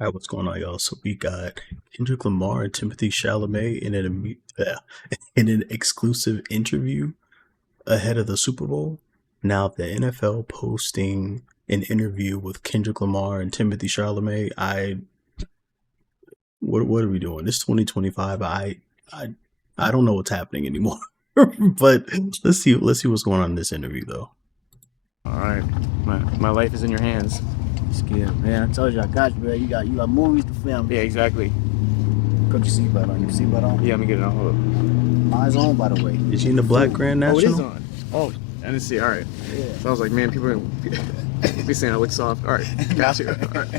All right, what's going on, y'all? So we got Kendrick Lamar and Timothee Chalamet in an exclusive interview ahead of the Super Bowl. Now, the NFL posting an interview with Kendrick Lamar and Timothee Chalamet. What are we doing? This 2025. I I don't know what's happening anymore. But let's see what's going on in this interview though. All right, my life is in your hands. Scared, man. I told you I got you, man. You got movies to film. Yeah, exactly. Put your seatbelt on. Your seatbelt on? Yeah, I'm gonna get it on. Hold up. Mine's on, by the way. Is he in the Black Grand Oh, it National? is on. Oh, I didn't see. All right. Yeah. So I was like, man, people are be saying I look soft. All right, got you. All right.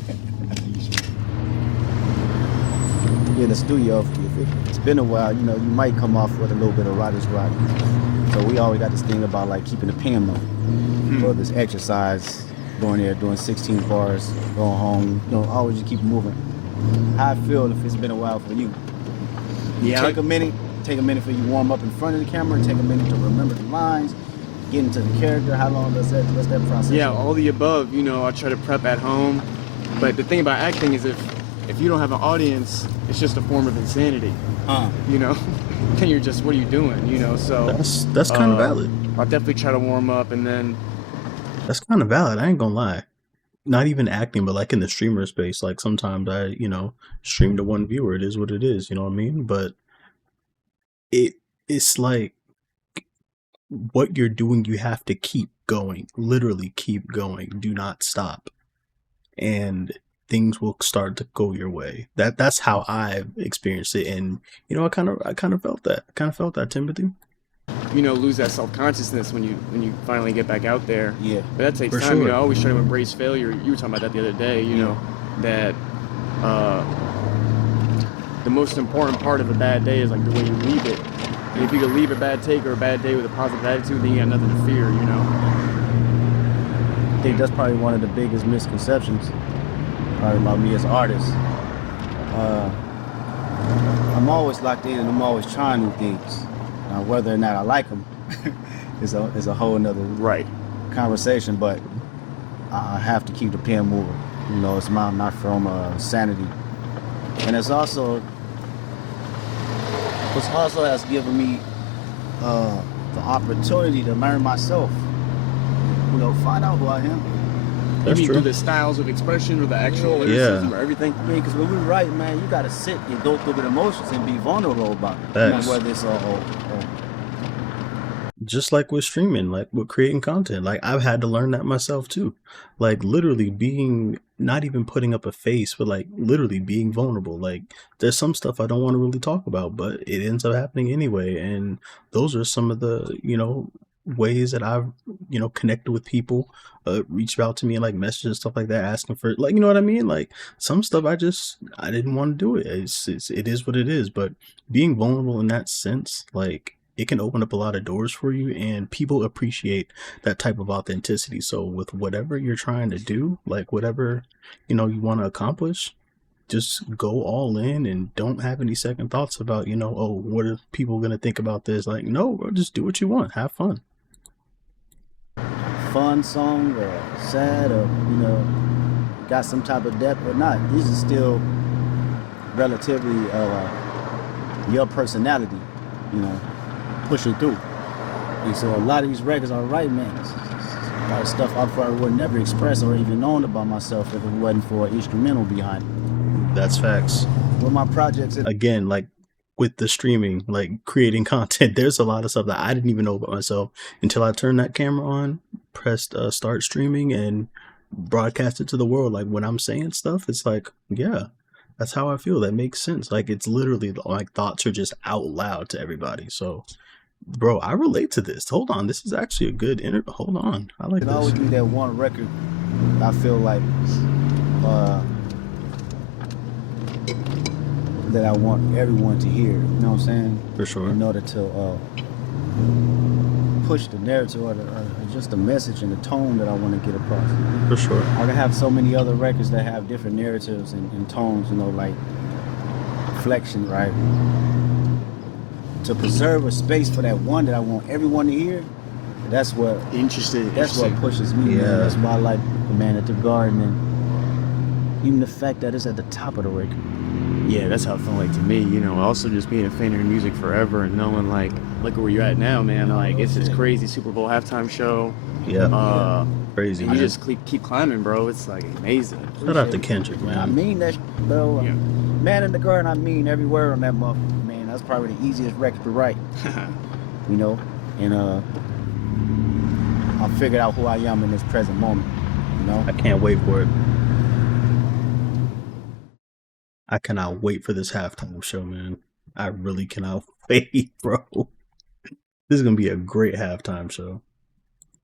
Be in the studio. If it's been a while, you might come off with a little bit of writer's block. So we always got this thing about like keeping the pen low. For this exercise, going there, doing 16 bars, going home, always just keep moving. How I feel if it's been a while for you. Yeah. Take a minute for you warm up in front of the camera, take a minute to remember the lines, get into the character. How long what's that process? Yeah, all the above. I try to prep at home, but the thing about acting is if you don't have an audience, it's just a form of insanity. Then you're just, what are you doing? So That's kind of valid. I'll definitely try to warm up, and then That's kind of valid. I ain't gonna lie. Not even acting, but like in the streamer space, like sometimes I, stream to one viewer. It is what it is. You know what I mean? But it's like what you're doing, you have to keep going. Literally keep going. Do not stop. And things will start to go your way. That's how I've experienced it. And I kind of felt that. I kind of felt that, Timothy. lose that self-consciousness when you finally get back out there. Yeah. But that takes For time. sure. I always try to embrace failure. You were talking about that the other day. That the most important part of a bad day is like the way you leave it. And if you could leave a bad take or a bad day with a positive attitude, then you got nothing to fear. I think that's probably one of the biggest misconceptions about me as an artist. I'm always locked in and I'm always trying new things. Now, whether or not I like them is a whole nother Right. conversation, but I have to keep the pen moving. It's my form of sanity. And it's also has given me the opportunity to learn myself. Find out who I am. That's You mean true. through the styles of expression or the actual lyricism or everything? I mean, because when we write, man, you got to sit and go through the emotions and be vulnerable about it. Facts. Whether it's Just like with streaming, like with creating content, like I've had to learn that myself too. Like literally not even putting up a face, but like literally being vulnerable. Like there's some stuff I don't want to really talk about, but it ends up happening anyway. And those are some of the, ways that I've, connected with people, reached out to me and like messages and stuff like that, asking for like, you know what I mean? Like some stuff I didn't want to do it. It is what it is. But being vulnerable in that sense, like it can open up a lot of doors for you, and people appreciate that type of authenticity. So with whatever you're trying to do, like whatever, you want to accomplish, just go all in and don't have any second thoughts about, oh, what are people going to think about this? Like, no, bro, just do what you want. Have fun. fun song or sad or got some type of depth or not. These are still relatively your personality, pushing through. And so a lot of these records are right, man. It's a lot of stuff I probably would never express or even known about myself if it wasn't for an instrumental behind it. That's facts. With my projects, Again, like with the streaming, like creating content, there's a lot of stuff that I didn't even know about myself until I turned that camera on, pressed start streaming, and broadcast it to the world. Like when I'm saying stuff, it's like, yeah, that's how I feel. That makes sense. Like it's literally like thoughts are just out loud to everybody. So, bro, I relate to this. Hold on, this is actually a good interview. Hold on, I like it this. always be that one record I feel like that I want everyone to hear. You know what I'm saying? For sure. In order to push the narrative or just the message and the tone that I want to get across. For sure. I can have so many other records that have different narratives and tones, like reflection, right? To preserve a space for that one that I want everyone to hear, that's what Interesting. pushes me. Yeah. Man. That's why I like The Man at the Garden and even the fact that it's at the top of the record. Yeah, that's how it felt like to me. You know, also just being a fan of your music forever and knowing like, look at where you're at now, man. Like it's this crazy Super Bowl halftime show. Yeah, crazy, And you man. just keep climbing, bro. It's like amazing. Shout out to Kendrick, I man. mean that, bro. Yeah. Man in the Garden, I mean every word on that motherfucker, man. That's probably the easiest record to write, you know. And I figured out who I am in this present moment, you know. I can't wait for it. I cannot wait for this halftime show, man. I really cannot wait, bro. This is gonna be a great halftime show.